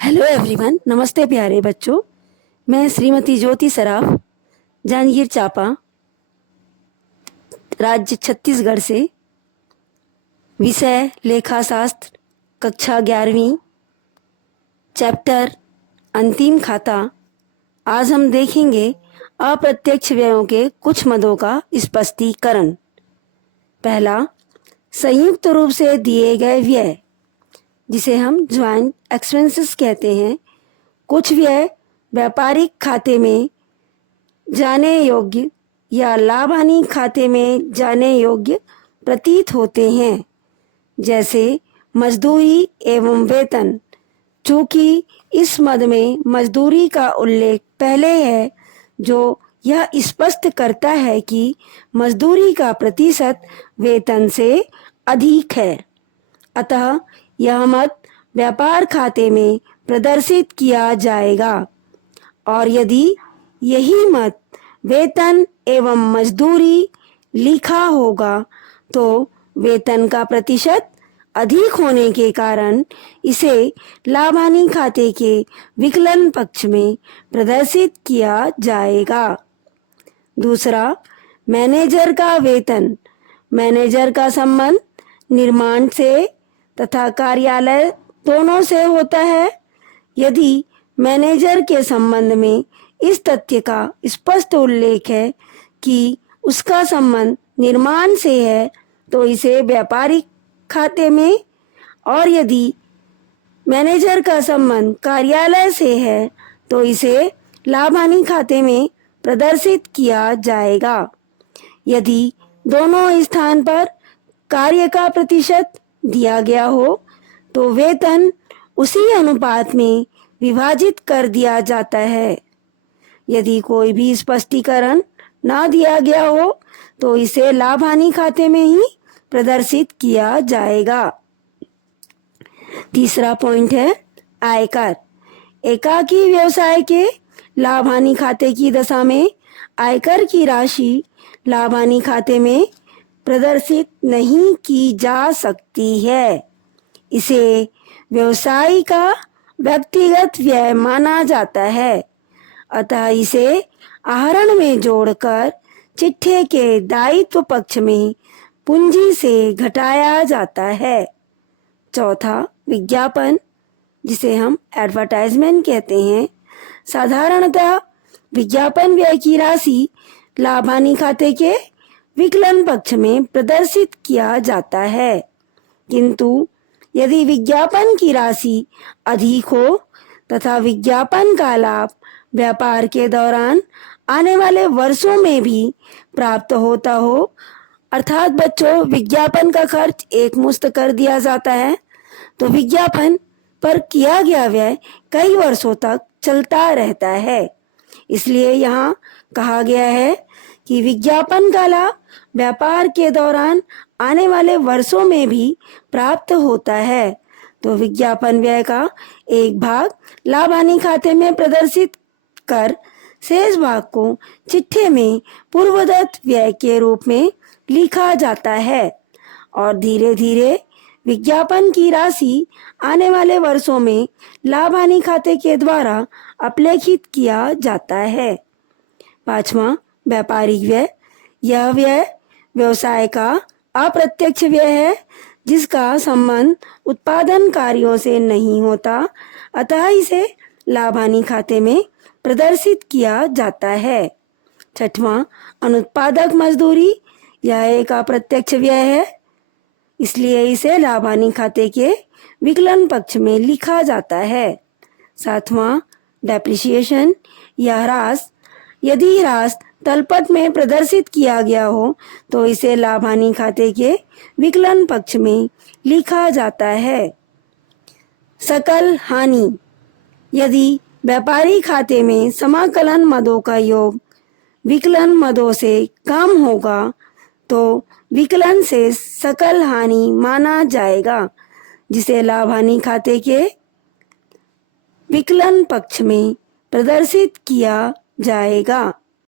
Hello everyone, नमस्ते प्यारे बच्चों। मैं श्रीमती ज्योति सराफ, जांजगीर चांपा, राज्य छत्तीसगढ़ से। विषय लेखा शास्त्र, कक्षा 11वीं, चैप्टर अंतिम खाता। आज हम देखेंगे अप्रत्यक्ष व्ययों के कुछ मदों का स्पष्टीकरण। पहला, संयुक्त रूप से दिए गए व्यय, जिसे हम ज्वाइंट एक्सपेंसेस कहते हैं। कुछ व्यय व्यापारिक खाते में जाने योग्य या लाभ हानि खाते में जाने योग्य प्रतीत होते हैं, जैसे मजदूरी एवं वेतन। चूंकि इस मद में मजदूरी का उल्लेख पहले है, जो यह स्पष्ट करता है कि मजदूरी का प्रतिशत वेतन से अधिक है, अतः यह मद व्यापार खाते में प्रदर्शित किया जाएगा। और यदि यही मद वेतन एवं मजदूरी लिखा होगा तो वेतन का प्रतिशत अधिक होने के कारण इसे लाभ हानि खाते के विकलन पक्ष में प्रदर्शित किया जाएगा। दूसरा, मैनेजर का वेतन। मैनेजर का संबंध निर्माण से तथा कार्यालय दोनों से होता है। यदि मैनेजर के संबंध में इस तथ्य का स्पष्ट उल्लेख है कि उसका संबंध निर्माण से है तो इसे व्यापारिक खाते में, और यदि मैनेजर का संबंध कार्यालय से है तो इसे लाभ हानि खाते में प्रदर्शित किया जाएगा। यदि दोनों स्थान पर कार्य का प्रतिशत दिया गया हो तो वेतन उसी अनुपात में विभाजित कर दिया जाता है। यदि कोई भी स्पष्टीकरण ना दिया गया हो तो इसे लाभ हानि खाते में ही प्रदर्शित किया जाएगा। तीसरा पॉइंट है आयकर। एकाकी व्यवसाय के लाभ हानि खाते की दशा में आयकर की राशि लाभ हानि खाते में प्रदर्शित नहीं की जा सकती है। इसे व्यवसाय का व्यक्तिगत व्यय माना जाता है, अतः इसे आहरण में जोड़कर चिट्ठे के दायित्व पक्ष में पूंजी से घटाया जाता है। चौथा, विज्ञापन, जिसे हम एडवर्टाइजमेंट कहते हैं। साधारणतः विज्ञापन व्यय की राशि लाभ हानि खाते के विकलन पक्ष में प्रदर्शित किया जाता है, किंतु यदि विज्ञापन की राशि अधिक हो तथा विज्ञापन का लाभ व्यापार के दौरान आने वाले वर्षों में भी प्राप्त होता हो, अर्थात बच्चों विज्ञापन का खर्च एक मुश्त कर दिया जाता है तो विज्ञापन पर किया गया व्यय कई वर्षों तक चलता रहता है। इसलिए यहाँ कहा गया है कि विज्ञापन का लाभ व्यापार के दौरान आने वाले वर्षों में भी प्राप्त होता है तो विज्ञापन व्यय का एक भाग लाभ हानि खाते में प्रदर्शित कर शेष भाग को चिट्ठे में पूर्वदत्त व्यय के रूप में लिखा जाता है, और धीरे धीरे विज्ञापन की राशि आने वाले वर्षों में लाभ हानि खाते के द्वारा अपलेखित किया जाता है। पांचवा, व्यापारिक व्यय। यह व्यय व्यवसाय का अप्रत्यक्ष व्यय है, जिसका संबंध उत्पादन कार्यों से नहीं होता, अतः इसे लाभ हानि खाते में प्रदर्शित किया जाता है। छठवां, अनुत्पादक मजदूरी। यह एक अप्रत्यक्ष व्यय है, इसलिए इसे लाभ हानि खाते के विकलन पक्ष में लिखा जाता है। सातवां, डेप्रिसिएशन। यह ह्रास। यदि ह्रास तलपट में प्रदर्शित किया गया हो तो इसे लाभ हानि खाते के विकलन पक्ष में लिखा जाता है। सकल हानि। यदि व्यापारी खाते में समाकलन मदों का योग विकलन मदों से कम होगा तो विकलन से सकल हानि माना जाएगा, जिसे लाभ हानि खाते के विकलन पक्ष में प्रदर्शित किया जाएगा।